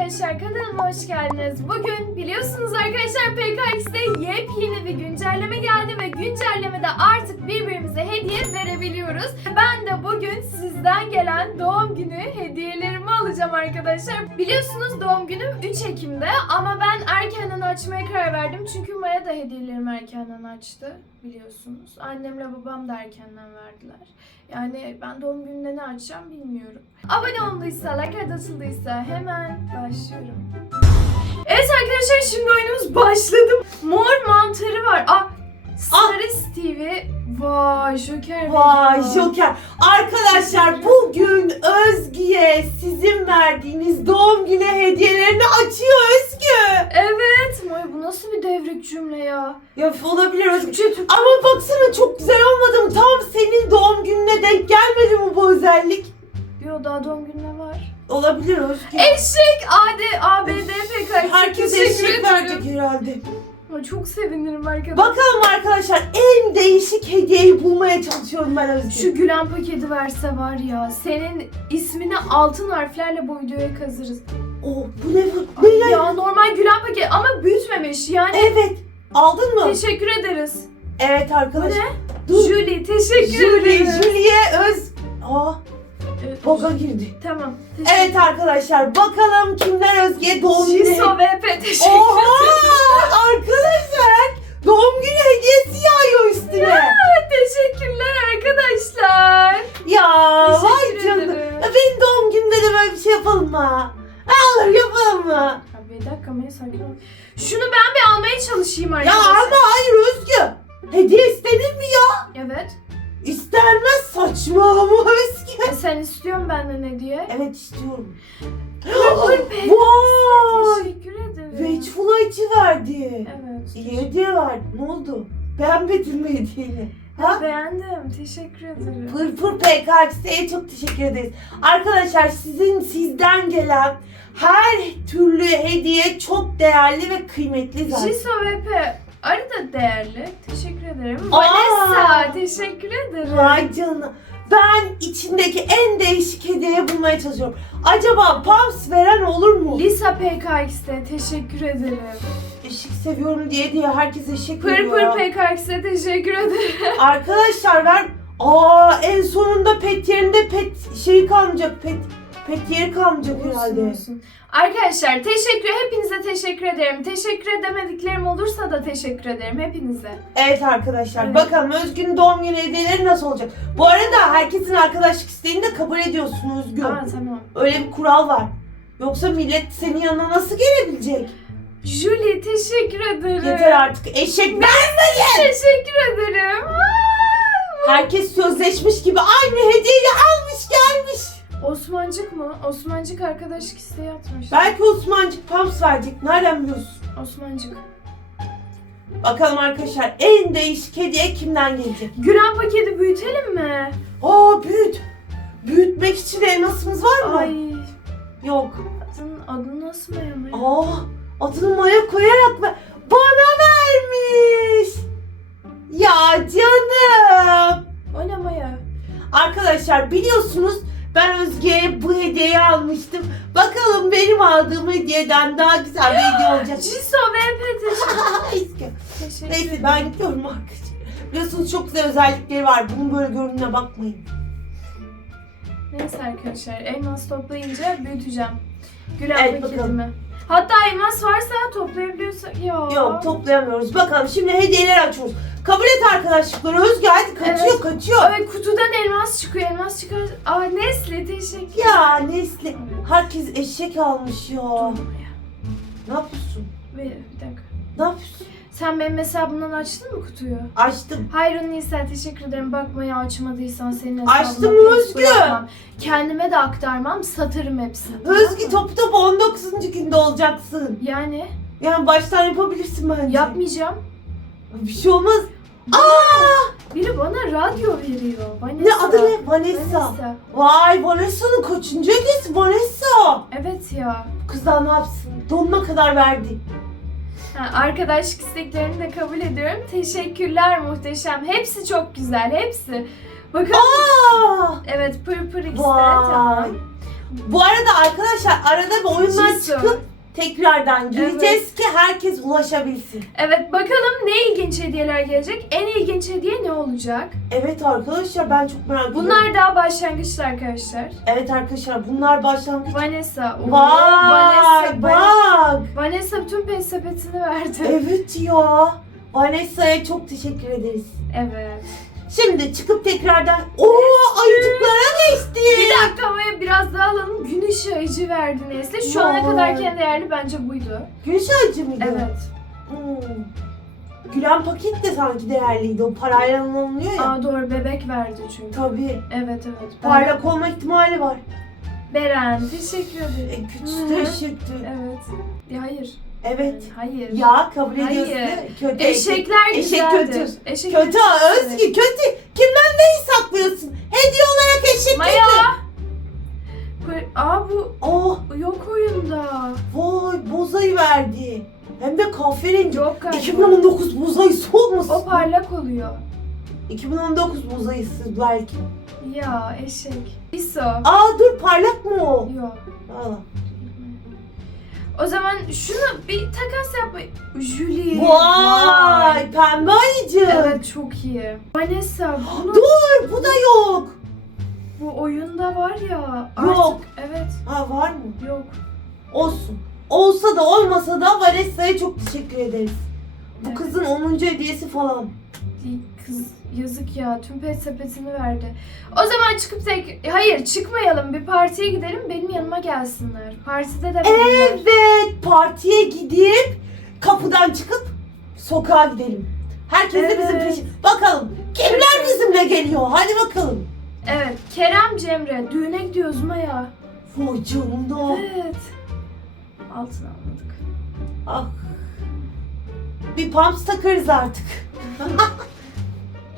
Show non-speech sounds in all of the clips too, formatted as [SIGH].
arkadaşlar kanalıma hoş geldiniz. Bugün biliyorsunuz arkadaşlar PKX'de yepyeni bir güncelleme geldi ve güncellemede artık birbirimize hediye verebiliyoruz. Ben de bugün sizden gelen doğum günü hediyelerimi alacağım arkadaşlar. Biliyorsunuz doğum günüm 3 Ekim'de ama ben erkenden açmaya karar verdim. Çünkü Maya da hediyelerimi erkenden açtı biliyorsunuz. Annemle babam da erkenden verdiler. Yani ben doğum gününde ne açacağım bilmiyorum. Abone olduysa, like atıldıysa hemen başlıyorum. Evet arkadaşlar şimdi oyunumuz başladı. Mor mantarı var. Aa, Sarı TV. Vay Joker. Vay. Joker. Arkadaşlar bugün Özgü'ye sizin verdiğiniz doğum günü hediyelerini açıyor Özgü. Evet. Vay bu nasıl bir devrik cümle ya. Ya olabilir Özgü. Ama baksana çok güzel olmadı mı? Tam senin doğum gününe denk gelmedi mi bu özellik? Yo daha doğum gününe var. Olabilir Özgü. Eşek AD ABD PKX. Herkes eşek verecek herhalde. Çok sevinirim arkadaşlar. Bakalım arkadaşlar en değişik hediyeyi bulmaya çalışıyorum ben Özgü. Şu Gülen paketi verse var ya senin ismini altın harflerle bu videoya kazırız. Oh, bu ne bu? Ne Ay ya? ya normal Gülen paketi ama büyütmemiş yani. Evet. Aldın mı? Teşekkür ederiz. Evet Bu arkadaşlar. ne? Dur. Julie teşekkür Julie, ederiz. Julie Öz... Aa, Evet, Poga girdi. Tamam. Teşekkür Evet arkadaşlar bakalım kimler Özge'ye doğum günü Jiso VP teşekkür Oha! Arkadaşlar doğum günü hediyesi yağıyor üstüne. Teşekkürler arkadaşlar. Ya vay ederim. Ya benim doğum günümde de böyle bir şey yapalım mı? Olur yapalım mı? Ya bir dakika Maya sakin ol. Şunu ben bir almaya çalışayım Ya arkadaşlar. ama hayır Özgü. Hediye istenir mi ya? Evet. İstenmez saçmalama Özgü. E sen istiyorsun benden hediye. Evet istiyorum. Purple [GASPS] Pet. Vay! Teşekkür ederim. Vegeful'a içi verdi. Evet. İyi hediye verdi. Ne oldu? Beğenmedin mi hediyeni? Ha? Beğendim. Teşekkür ederim. Pırpır PKX'ye çok teşekkür ederiz. Arkadaşlar sizin sizden gelen her türlü hediye çok değerli ve kıymetli zaten. Jiso VP arada değerli. Teşekkür ederim. Aa! Vanessa teşekkür ederim. Vay canına. Ben içindeki en değişik hediyeyi bulmaya çalışıyorum. Acaba Pams veren olur mu? Lisa PKX'de teşekkür ederim. Eşek seviyorum diye diye herkes eşek Pır pır. PKX'de teşekkür ederim. Arkadaşlar ver. Aa en sonunda pet yerinde pet şeyi kalmayacak. Pet pet yeri kalmayacak herhalde. Arkadaşlar teşekkür hepinize teşekkür ederim. Teşekkür edemediklerim olursa da teşekkür ederim hepinize. Evet arkadaşlar Evet. bakalım Özgün'ün doğum günü hediyeleri nasıl olacak? Bu arada herkesin arkadaşlık isteğini de kabul ediyorsun Özgün. Aa tamam. Öyle bir kural var. Yoksa millet senin yanına nasıl gelebilecek? Julie teşekkür ederim. Yeter artık eşek ben. Teşekkür ederim. Aa! Herkes sözleşmiş gibi aynı hediyeyi almış gelmiş. Osmancık mı? Osmancık arkadaşlık isteği atmış. Belki Osmancık Pams verecek. Nereden biliyorsun? Osmancık. Bakalım arkadaşlar en değişik hediye kimden gelecek? Gülen paketi büyütelim mi? Aa büyüt. Büyütmek için elmasımız var mı? Ay. Yok. Adın, adı nasıl Maya? Aa adını Maya koyarak ver. Bana vermiş. Ya canım. O ne Maya? Arkadaşlar biliyorsunuz ben Özge'ye bu hediyeyi almıştım. Bakalım benim aldığım hediyeden daha güzel bir hediye olacak. VP teşekkür, [LAUGHS] Özge. teşekkür Neyse ben gidiyorum arkadaşlar. Biliyorsunuz çok güzel özellikleri var. Bunun böyle görününe bakmayın. Neyse arkadaşlar elmas toplayınca büyüteceğim. Gülen Evet, paketimi. Hatta elmas varsa toplayabiliyorsak ya. Yok toplayamıyoruz. Bakalım şimdi hediyeler açıyoruz. Kabul et arkadaşlıkları. Özge hadi kaçıyor Evet. kaçıyor. Evet kutudan elmas çıkıyor. Elmas çıkar. Aa Nesli teşekkür Ya Nesli. Herkes eşek almış ya. Dur ya. Ne yapıyorsun? Ver bir dakika. Ne yapıyorsun? Sen benim hesabımdan açtın mı kutuyu? Açtım. Hayrun Nisa teşekkür ederim. Bakmayı açmadıysan senin hesabına Açtım hiç Özgü? bırakmam. Kendime de aktarmam. Satırım hepsini. tamam Özge mı? topu topu 19. günde olacaksın. Yani Yani baştan yapabilirsin bence. yapmayacağım. Bir şey olmaz. Aa! Biri bana radyo veriyor. Vanessa. Ne adı ne? Vanessa. Vanessa. Vay Vanessa'nın kaçıncı hediyesi Vanessa? Evet ya. Kızlar ne yapsın? Donuna kadar verdi. Ha, arkadaşlık isteklerini de kabul ediyorum. Teşekkürler muhteşem. Hepsi çok güzel. Hepsi. Bakın. Aa! Evet pır pır. Vay. Tamam. Bu arada arkadaşlar arada bir Cisco. çıkıp tekrardan gireceğiz ki herkes ulaşabilsin. Evet bakalım ne ilginç hediyeler gelecek? En ilginç hediye ne olacak? Evet arkadaşlar ben çok merak ediyorum. Bunlar daha başlangıçta arkadaşlar. Evet arkadaşlar bunlar başlangıç. Vanessa. Oo, Vay Vanessa, bak. Vanessa bütün pet sepetini verdi. Evet ya. Vanessa'ya çok teşekkür ederiz. Evet. Şimdi çıkıp tekrardan Oo ayıcıklara geçti. Bir dakika havaya biraz daha alalım. Gün ışığı ayıcı verdi neyse. Şu ana Vay. kadar kendi değerli bence buydu. Güneş ağacı mıydı? Evet. Hmm. Gülen paket de sanki değerliydi. O parayla alınıyor ya. Aa doğru bebek verdi çünkü. Tabii. Evet evet. Ben- Parlak olma ihtimali var. Beren teşekkür E, ederim. kötü Hı hı. Evet. Ya hayır. Evet. Hayır. Ya kabul ediyorsun Hayır. değil mi? Kötü. Eşekler Eşek güzeldir. kötü. Eşek Kötü kötü. Özgü kötü. Kimden neyi saklıyorsun? Hediye olarak eşek Maya. kötü. Aa bu Oh yok oyunda. vay bozayı verdi. Hem de kahverengi. Yok galiba. 2019 bozayı soğumuş. O parlak oluyor. 2019 bozayısı belki. Ya eşek. İso. Aa dur parlak mı o? Yok. Aa. O zaman şunu bir takas yapma. Julie. Vay pembe ayıcık. Evet çok iyi. Vanessa [GASPS] bunu Dur bu da yok. bu oyunda var ya. Yok. Artık, evet. Ha var mı? Yok. Olsun. Olsa da olmasa da Vanessa'ya çok teşekkür ederiz. Bu Evet. kızın 10. hediyesi falan. Kız yazık ya tüm pet sepetini verdi. O zaman çıkıp tek hayır çıkmayalım bir partiye gidelim benim yanıma gelsinler. Partide de benimler. Evet partiye gidip kapıdan çıkıp sokağa gidelim. Herkes de bizim Evet. peşin. Bakalım kimler bizimle geliyor? Hadi bakalım. Evet Kerem Cemre düğüne gidiyoruz Maya. Vay canına. Evet. Altın almadık. Ah. Bir pumps takarız artık. [LAUGHS]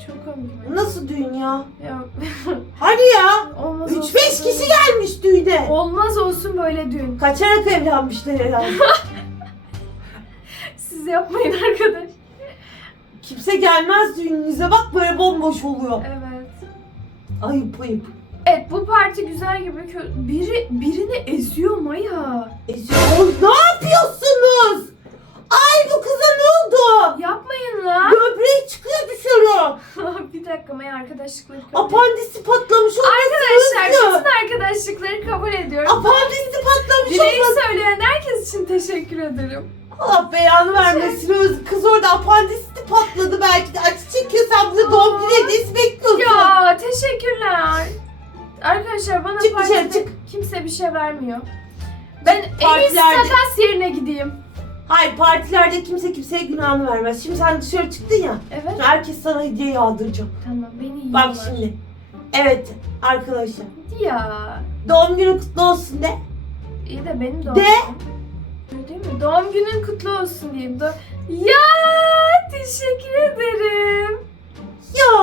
Çok komik. Nasıl düğün ya? Ya, [LAUGHS] Hadi ya. olmaz 3-5 olsun kişi gelmiş düğüne. Olmaz olsun böyle düğün. Kaçarak evlenmişler herhalde. [LAUGHS] Siz yapmayın arkadaş. Kimse gelmez düğününüze bak böyle bomboş oluyor. Evet. Ayıp ayıp. Evet bu parti güzel gibi. kö- Biri birini eziyor Maya. Eziyor. ne yapıyorsunuz? Oldu? Yapmayın lan. Böbreği çıkıyor dışarı. [LAUGHS] bir dakika Maya arkadaşlıkları kabul Apandisi patlamış olmasın Arkadaşlar bütün arkadaşlıkları kabul ediyorum. Apandisi patlamış Dileği olmasın. söyleyen herkes için teşekkür ederim. Allah belanı vermesin Özgü. Kız orada apandisi patladı belki de. Acı çekiyor sen burada doğum günü hediyesi bekliyorsun. Ya teşekkürler. Arkadaşlar bana Çık dışarı, partide çık. kimse bir şey vermiyor. Ben en iyisi Partilerde- takas yerine gideyim. Hayır partilerde kimse kimseye günahını vermez. Şimdi sen dışarı çıktın ya. Evet. Herkes sana hediye yağdıracak. Tamam beni yiyorlar. Bak şimdi. Evet arkadaşlar. Ya. Doğum günün kutlu olsun de. İyi de benim doğum De. günüm. Değil mi? Doğum günün kutlu olsun diyeyim. Do- ya teşekkür ederim. Ya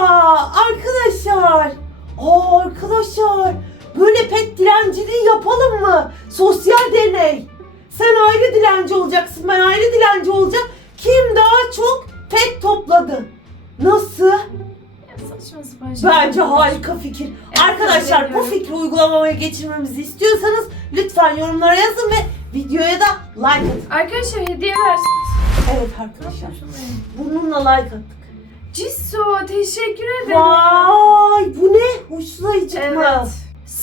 arkadaşlar. Aa arkadaşlar. Böyle pet dilenciliği yapalım mı? Sosyal deney. Sen ayrı dilenci olacaksın. Ben ayrı dilenci olacağım. Kim daha çok pet topladı? Nasıl? Saçma sapan şey. Bence harika fikir. Evet, Arkadaşlar bu fikri uygulamaya geçirmemizi istiyorsanız lütfen yorumlara yazın ve videoya da like atın. Arkadaşlar hediye versiniz. Evet arkadaşlar. Bununla like attık. Cisso teşekkür ederim. Vay bu ne? Uçsuz ayıcık mı? Evet.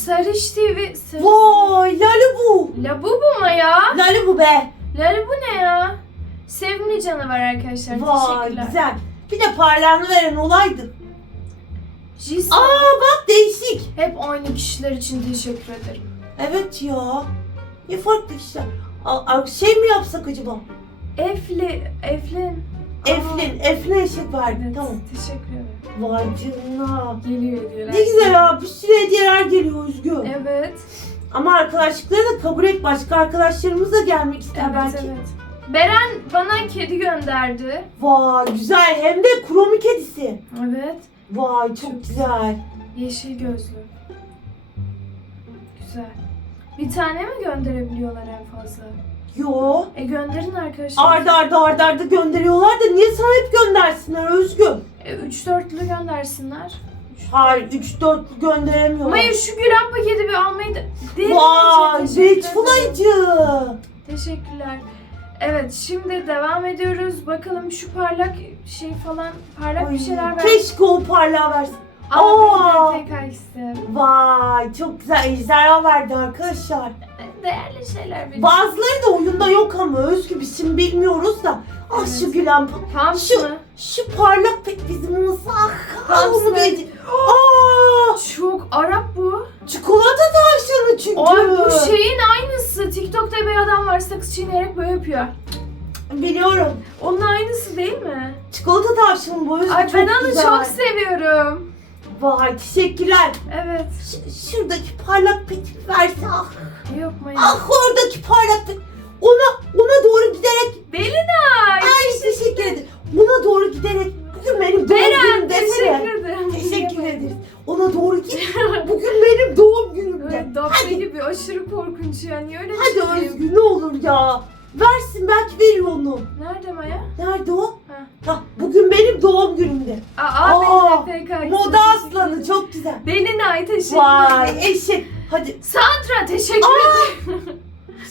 Sarış TV. Sarış... Vay Lalibu. Labubu mu ya? Lalibu be. Labubu ne ya? Sevimli canavar arkadaşlar. Vay Teşekkürler. güzel. Bir de parlağını veren olaydı. Cisso. Aa bak değişik. Hep aynı kişiler için teşekkür ederim. Evet ya. Ne farklı işte. A- a- şey mi yapsak acaba? Efli, Eflin. Eflin, Eflin eşek verdi. Evet, Tamam. teşekkür ederim. Vay canına. Geliyor hediyeler. Ne güzel ya. Bir sürü hediyeler geliyor Özgü. Evet. Ama arkadaşlıkları da kabul et. Başka arkadaşlarımız da gelmek ister Evet, belki. evet. Beren bana kedi gönderdi. Vay güzel. Hem de kromi kedisi. Evet. Vay çok, Çok güzel. Yeşil gözlü. Güzel. Bir tane mi gönderebiliyorlar en fazla? Yo. E gönderin arkadaşlar. Arda arda arda arda gönderiyorlar da niye sana hep göndersinler Özgü? E, üç dörtlü göndersinler. Hayır 3 4 gönderemiyorum. Maya şu gülen paketi bir almayı da... Derin Vay Ece, teşekkür ederim. Teşekkürler. Evet şimdi devam ediyoruz. Bakalım şu parlak şey falan parlak bir şeyler ver. Keşke o parlağı versin. Aa, de istedim. Vay çok güzel ejderha verdi arkadaşlar. Değerli şeyler bir. Bazıları da oyunda yok ama Özgü biz şimdi bilmiyoruz da. Ah Evet. şu gülen Pams şu- mı? şu parlak pek bizim olsa ah, Pams onu mı? bir Aa Çok Arap bu. çikolata tavşanı çünkü. Ay bu şeyin aynısı. TikTok'ta bir adam var sakız çiğneyerek böyle yapıyor. Biliyorum. Onun aynısı değil mi? Çikolata tavşanı bu Özgü Ay çok ben onu güzel. çok seviyorum. Vay teşekkürler. Evet. Ş- şuradaki parlak peti verse ah. Yok Maya. Ah oradaki parlak pet. Ona, ona doğru giderek. Belinay. Ay teşekkür ederim. Ona doğru giderek. Bugün benim doğum Beren günüm desene. Teşekkür ya. Versin belki verir onu. Nerede Maya? Nerede o? Ha. Ha, bugün benim doğum günümde. Aa, Aa, PK. Moda aslanı çok güzel. Belinay teşekkür Vay ederim. eşek. Hadi Santra teşekkür ederim.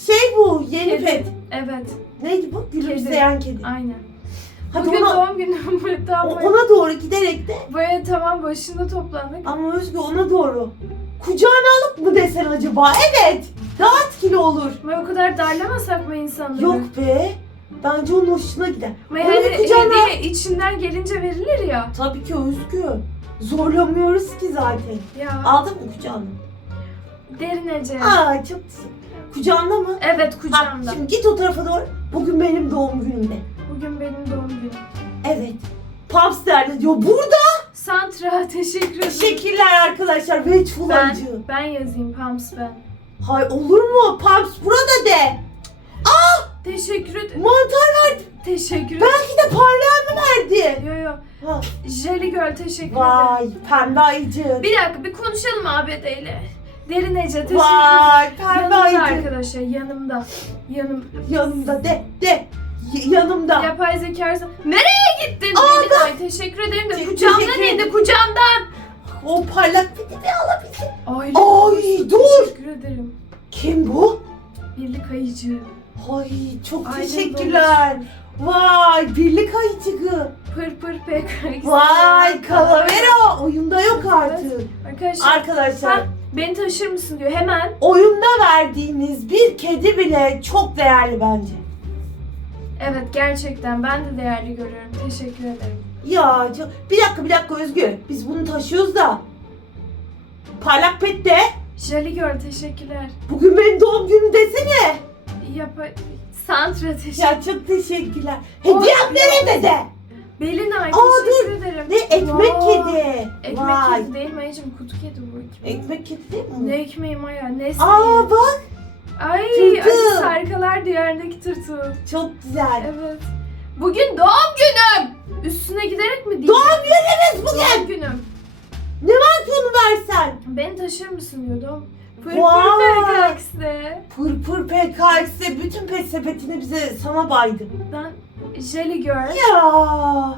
şey bu yeni Kedi. pet. Evet Neydi bu? Gülümseyen kedi. aynen. Hadi Bugün ona, doğum günüm. [LAUGHS] o- tamam. ona doğru giderek de Böyle tamam başında toplandık. ama Özgür ona doğru. Kucağına alıp mı desen acaba? Evet. Daha etkili olur. Ama o kadar darlamasak mı insanları? Yok be. Bence onun hoşuna gider. Ama Onu yani kucağına hediye içinden gelince verilir ya. Tabii ki Özgür. Zorlamıyoruz ki zaten. Ya Aldın mı kucağına? derin Ece. Aa çok. Kucağında mı? Evet Ha, kucağımda. şimdi git o tarafa doğru. Bugün benim doğum günümde. Bugün benim doğum günüm. Evet. Pops nerede diyor. Burada. Santra [LAUGHS] teşekkür ederim. Teşekkürler arkadaşlar. Vegeful Ben, acı. ben yazayım Pams ben. Hay olur mu? Pops burada de. Teşekkür ederim. Mantar verdi. Teşekkür ederim. Belki de parlayanı verdi. Yo yo. Ha. Jelly Girl teşekkür ederim. Vay pembe ayıcı. Bir dakika bir konuşalım ABD ile. Derin Ece teşekkür ederim. Vay pembe Yanımda ayıcı. arkadaşlar yanımda. Yanım. Yanımda de de. Y- yanımda. Yapay zekası. Nereye gittin? Aa, Belinay teşekkür ederim de Te- kucağımdan teşekkür indi ederim. kucağımdan. O parlak bir de alabilir. Ay, dur. Teşekkür ederim. Kim bu? Birlik ayıcı. Ay çok Aydın teşekkürler. Vay birlik ayıcığı. Pır pır pek. Vay Calavera oyunda yok artık. Arkadaşlar Arkadaşlar beni taşır mısın diyor hemen. oyunda verdiğiniz bir kedi bile çok değerli bence. Evet gerçekten ben de değerli görüyorum. Teşekkür ederim. Ya bir dakika bir dakika Özgür. Biz bunu taşıyoruz da. Parlak pet de. Jelly Girl teşekkürler. Bugün benim doğum günüm desene. Yapa... Santra teşekkür Ya çok teşekkürler. Hediyem nerede de? Belinay Aa, teşekkür ederim. Ne ekmek Vay. kedi. Ekmek Vay. kedi değil Mayacım kutu kedi bu. Ekmek kedi değil mi? Ne ekmeği Maya? Nesli. Aa bak Ay tırtıl. acı sarkalar diyardaki tırtıl. çok güzel. Evet. Bugün doğum günüm. Üstüne giderek mi diyeceğim? Doğum günümüz bugün. Doğum günüm. Ne onu versen? Beni taşır mısın diyordum. Pır Vay. PKX'de. Pırpır PKX'e bütün pet sepetini bize sana baydı. Ben Jelly Girl, Ya.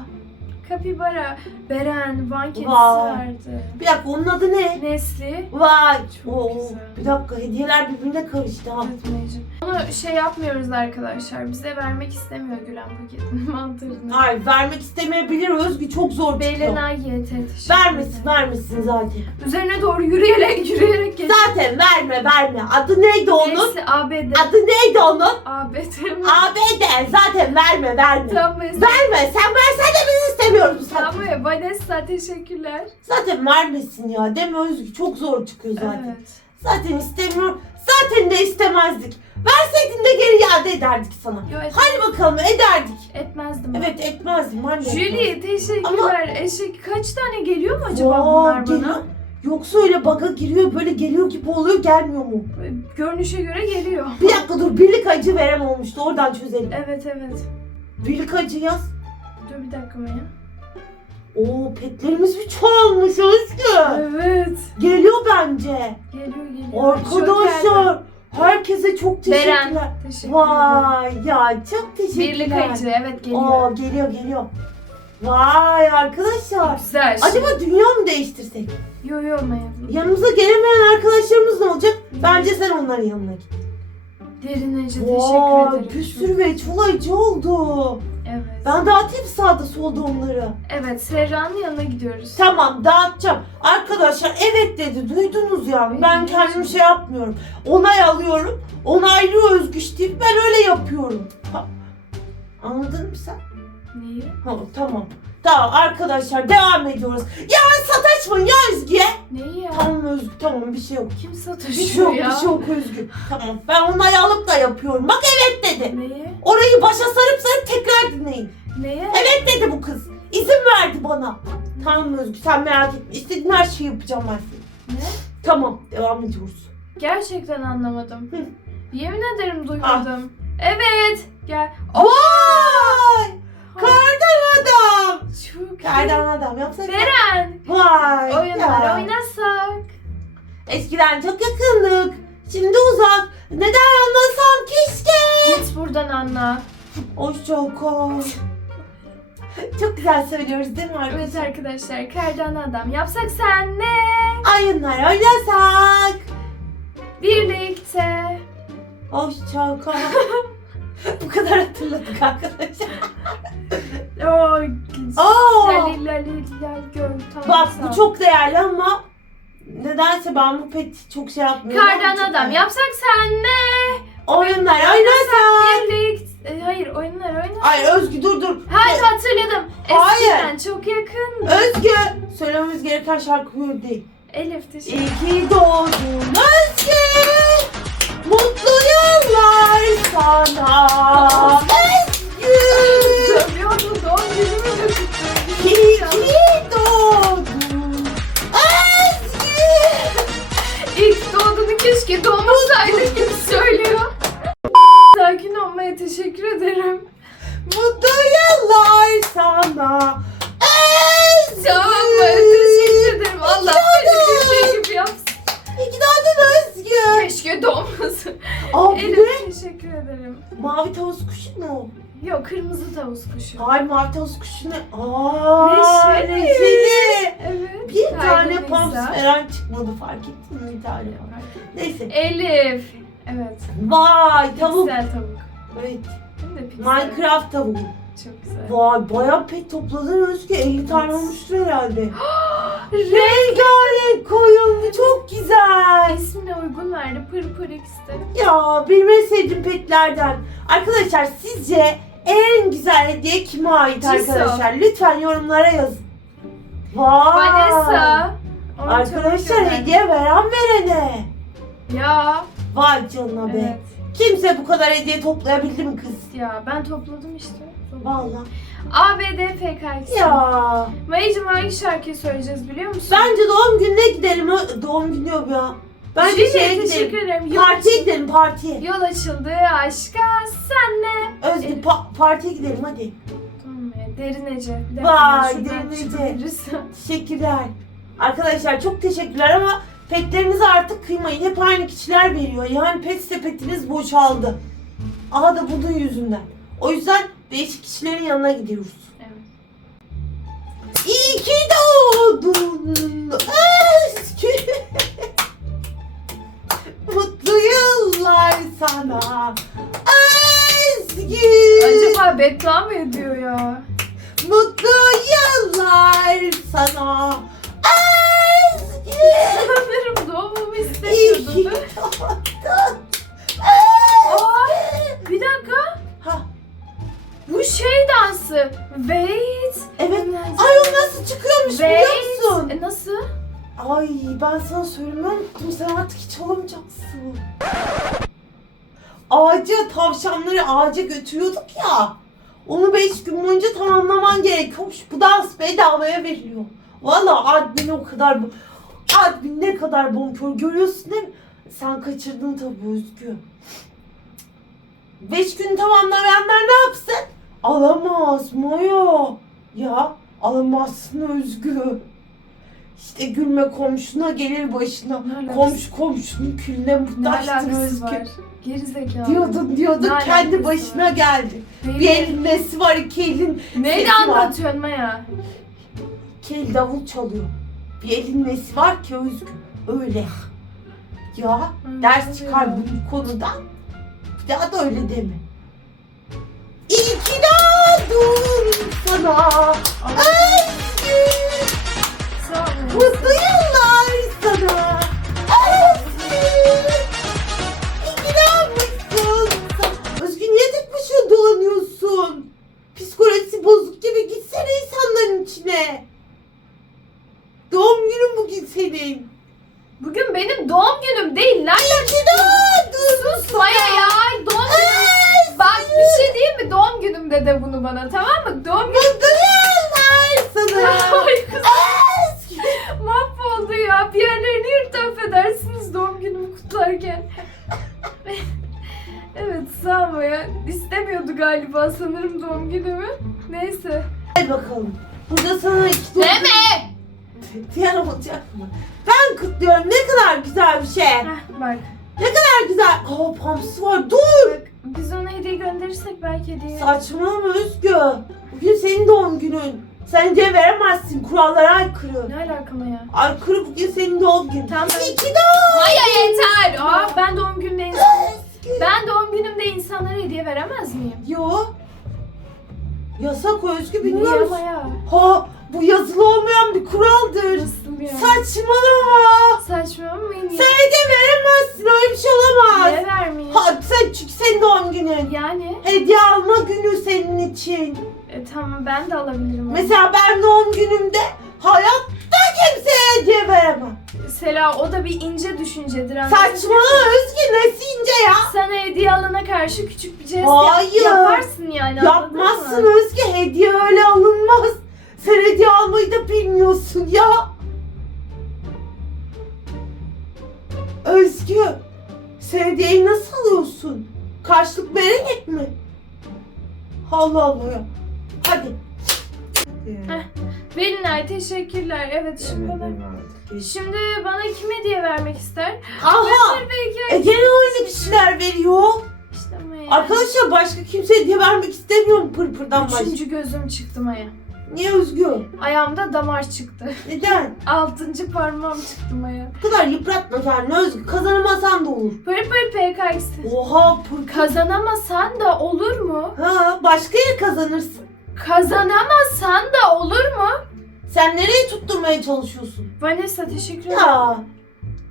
Capybara, Beren, Van kedisi Vay. vardı. Bir dakika onun adı ne? Nesli. Vay. Çok Oo, güzel. Bir dakika hediyeler birbirine karıştı ha. Mayacım. Onu şey yapmıyoruz arkadaşlar. Bize vermek istemiyor Gülen paketin [LAUGHS] mantarını. Hayır vermek istemeyebilir Özgü çok zor çıkıyor. Beylena YT teşekkür Vermesin ederim. vermesin zaten. Üzerine doğru yürüyerek yürüyerek geç. Zaten verme verme. Adı neydi onun? Nesli ABD. Adı neydi onun? ABD. ABD. Zaten verme verme. Tam. Verme sen versen de biz istemiyoruz zaten. Tamam ya Vanessa teşekkürler. Zaten vermesin ya. Deme Özgü çok zor çıkıyor zaten. Evet. Zaten istemiyorum. Zaten de istemezdik. Verseydin de geri iade ederdik sana. Yo, et- Hadi bakalım ederdik. etmezdim. Evet etmezdim anne. Julie teşekkürler. Eşek kaç tane geliyor mu acaba Vay, bunlar geliyor. bana? Yoksa öyle baga giriyor böyle geliyor gibi oluyor gelmiyor mu? Görünüşe göre geliyor. Bir dakika dur birlik acı veren olmuştu oradan çözelim. Evet evet. Birlik acı yaz. Dur bir dakika Maya. Oo petlerimiz mi çoğalmış Özgü? Evet. Geliyor bence. Geliyor geliyor. Arkadaşlar herkese çok Beren. teşekkürler. Teşekkür ederim. Vay ya çok teşekkürler. Birlik ayıcı evet geliyor. Oo geliyor geliyor. Vay arkadaşlar. Güzel. Acaba dünya mı değiştirsek? Yo yo olmayalım. Yanımıza gelemeyen arkadaşlarımız ne olacak? Bence sen onların yanına git. Derinece teşekkür Vay ederim. bir sürü çolaycı oldu. Evet. Ben dağıtayım sağda solda onları. Evet Serra'nın yanına gidiyoruz. Tamam dağıtacağım. Arkadaşlar evet dedi duydunuz yani. Ben kendim şey yapmıyorum. Onay alıyorum. Onaylıyor Özgüç deyip ben öyle yapıyorum. Ha, Anladın mı sen? Neyi? Ha, tamam. Tamam arkadaşlar devam ediyoruz. Ya sataşmayın ya Özgü'ye. Neyi ya? Tamam Özgü tamam bir şey yok. Kim Bir sataşıyor şey yok ya? bir şey yok Özgü. Tamam ben onay alıp da yapıyorum. Bak evet dedi. Neyi? Orayı başa sarıp sarıp tekrar dinleyin. Neyi? Evet dedi bu kız. İzin verdi bana. Tamam Özgü sen merak etme. İstediğin her şeyi yapacağım ben senin. Ne? Tamam devam ediyoruz. Gerçekten anlamadım. Hı. Yemin ederim duymadım. Evet. Gel. Vay! Adam! Çok. Kardan adam yapsak. Beren. Vay! Oyunlar ya. oynasak. Eskiden çok yakındık. Şimdi uzak. Neden anlasam keşke. Git buradan anla. Hoşça kal. Çok güzel söylüyoruz değil mi arkadaşlar? Evet arkadaşlar kardan adam yapsak senle Oyunlar oynasak. birlikte. Hoşça [LAUGHS] kal. Bu kadar hatırladık arkadaşlar. [LAUGHS] Aa! Bak bu çok değerli ama nedense ben bu peti çok şey yapmıyorum. Kardan Çok adam yapsak senle Oyunlar oynasak. birlikte. E, hayır oyunlar oynasak. Ay Özgü dur dur. Hayır hatırladım. Hayır. Eskiden çok yakın. Özgü. Söylememiz gereken şarkı bu değil. Elif teşekkür İyi ki doğdun Ay mavi tavus kuşu ne? Aa, Neşeli. neşeli. Evet. Bir tane Kaygılıysa. pams falan çıkmadı fark ettin mi? Bir tane. Neyse. Elif. Evet. Vay tavuk. Güzel tavuk. Evet. Hem de pizza. Minecraft tavuğu. Çok güzel. Vay bayağı pet topladın Özgü. 50 tane Evet. olmuştur herhalde. Renk. [GASPS] Rengarenk koyun. Bu çok güzel. İsmine uygun verdi. Pır pır ikisi. Ya sevdiğim petlerden. Arkadaşlar sizce en güzel hediye kime ait Ciso. arkadaşlar? Lütfen yorumlara yazın. Vay. Vanessa. Arkadaşlar çok hediye veren verene. Ya. Vay canına be. Evet. Kimse bu kadar hediye toplayabildi mi kız? Ya ben topladım işte. Vallahi. ABD PKX. Ya. Mayıcım hangi şarkıyı söyleyeceğiz biliyor musun? Bence doğum gününe gidelim. Doğum günü yok ya. Bence Şey, şeye teşekkür gidelim. ederim. Yol, Partiye gidelim partiye. yol açıldı aşka senle. Özgür pa- partiye gidelim hadi. Tamam ya derin Ece. Bir Vay, şuradan Derin Ece. çıkabiliriz. Teşekkürler. Arkadaşlar çok teşekkürler ama petlerinizi artık kıymayın. Hep aynı kişiler veriyor. Yani pet sepetiniz boşaldı. Aha da bunun yüzünden. O yüzden değişik kişilerin yanına gidiyoruz. evet. İyi ki doğdun Özgür. [LAUGHS] Mutlu yıllar sana Özgür. Acaba beddua mı ediyor ya? Mutlu yıllar Ay ben sana söylemeyi unuttum. Sen artık hiç alamayacaksın. Ağaca tavşanları ağaca götürüyorduk ya. Onu 5 gün boyunca tamamlaman gerekiyormuş. Bu dans bedavaya veriliyor. Valla admin o kadar... bu- Admin ne kadar bonkör görüyorsun değil mi? Sen kaçırdın tabii Özgü. 5 gün tamamlamayanlar ne yapsın? Alamaz Maya. Ya alamazsın Özgü. İşte gülme komşuna gelir başına. Ne Komşu komşunun külüne Ne muhtaçtır alakası Özgü. var? Gerizekalı. Diyordun diyordun Ne kendi alakası başına var? geldi. Neydi? Bir elin nesi var iki elin Neydi sesi var. anlatıyorsun Maya? İki el davul çalıyor. Bir elin nesi var ki Özgü? Öyle. Ya ders çıkar bu konudan. Bir daha da öyle deme. İyi ki doğdun sana. Özgü. Mutlu yıllar sana. Özgü. Niye tek başına dolanıyorsun? Psikolojisi bozuk gibi gitsene insanların içine. Doğum günün bugün senin. Bugün benim doğum günüm değil. Nereden doğdun. Sus Maya ya. Doğum günüm. Bak bir şey diyeyim mi? Doğum günüm de bunu bana tamam mı? Doğum günüm. Mutlu yıllar sana. [LAUGHS] Ay kız Özgü. mahvoldu ya. Bir yerlerini yırttı affedersiniz doğum günümü kutlarken. evet sağ ol Maya. İstemiyordu galiba sanırım doğum günümü. Neyse. Hadi bakalım. Burada sana iki doğum Deme! Diğer olacak mı? Ben kutluyorum. Ne kadar güzel bir şey. Heh, bak. Ne kadar güzel. Aa pamsı var. Dur. Bak biz ona hediye gönderirsek belki hediye. Saçmalama Özgü. Bugün senin doğum günün. Sen hediye veremezsin. Kurallara aykırı. Ne alaka Maya? Aykırı bugün senin doğum günün. Tamam, ben- İyi ki doğdun. Maya yeter! Aa, ben doğum günümde Özgü. ben doğum günümde insanlara hediye veremez miyim? Yo. Yasak o Özgü Niye biliyor musun? Maya? Ha bu yazılı olmayan bir kuraldır. Ya? Saçmalama. Saçma mı? Niye? Sen hediye veremezsin. Öyle bir şey olamaz. Niye vermeyeyim? Ha, sen çünkü senin doğum günün. Yani Hediye alma günü senin için. E, tamam ben de alabilirim. onu. Mesela ben doğum günümde hayatta kimseye hediye veremem. Mesela o da bir ince düşüncedir. anladın mı? Saçmalama Özgü nesi ince ya? Sana hediye alana karşı küçük bir jest yap- Hayır. yaparsın yani anladın Yapmazsın mı? Özgü hediye öyle alınmaz. Sen hediye almayı da bilmiyorsun ya. Özgü sen hediyeyi nasıl alıyorsun? Karşılık vererek mi? Allah Allah ya. Hadi. Heh. Belinay teşekkürler. Evet şimdi bana Şimdi bana kim hediye vermek ister? Aha! Mehmet Bey E gene aynı kişiler veriyor. İşte Maya. Arkadaşlar başka kimse hediye vermek istemiyorum pırpırdan başka. Üçüncü gözüm çıktı Maya. Niye Özgü? Ayağımda damar çıktı. Neden? [LAUGHS] Altıncı parmağım çıktı Maya. Bu kadar yıpratma kendini Özgü. Kazanamasan da olur. Pır pır PKX. Oha pır. Kazanamasan da olur mu? Ha başka yere kazanırsın. Kazanamasan da olur mu? Sen nereye tutturmaya çalışıyorsun? Vanessa teşekkür ederim. Ya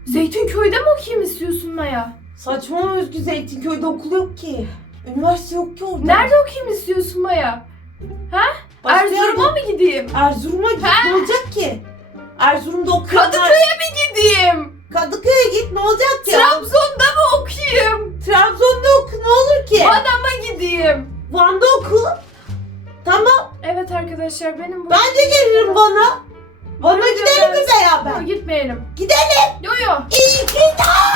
Zeytinköy'de mi okuyayım istiyorsun Maya? saçma Özgü Zeytinköy'de okul yok ki. Üniversite yok ki orada. Nerede okuyayım istiyorsun Maya? Başka Erzurum'a yerde- mı gideyim? Erzurum'a git ne olacak ki? Erzurum'da okuyanlar... Kadıköy'e mi gideyim? Kadıköy'e git ne olacak ki? Trabzon'da mı okuyayım? Trabzon'da oku ne olur ki? Van'a gideyim? Van'da oku. Tamam. Evet arkadaşlar benim bu... Ben de gelirim bana. Bana Bana gidelim mi beraber? Yo, gitmeyelim. Gidelim. Yo yo. İki tane.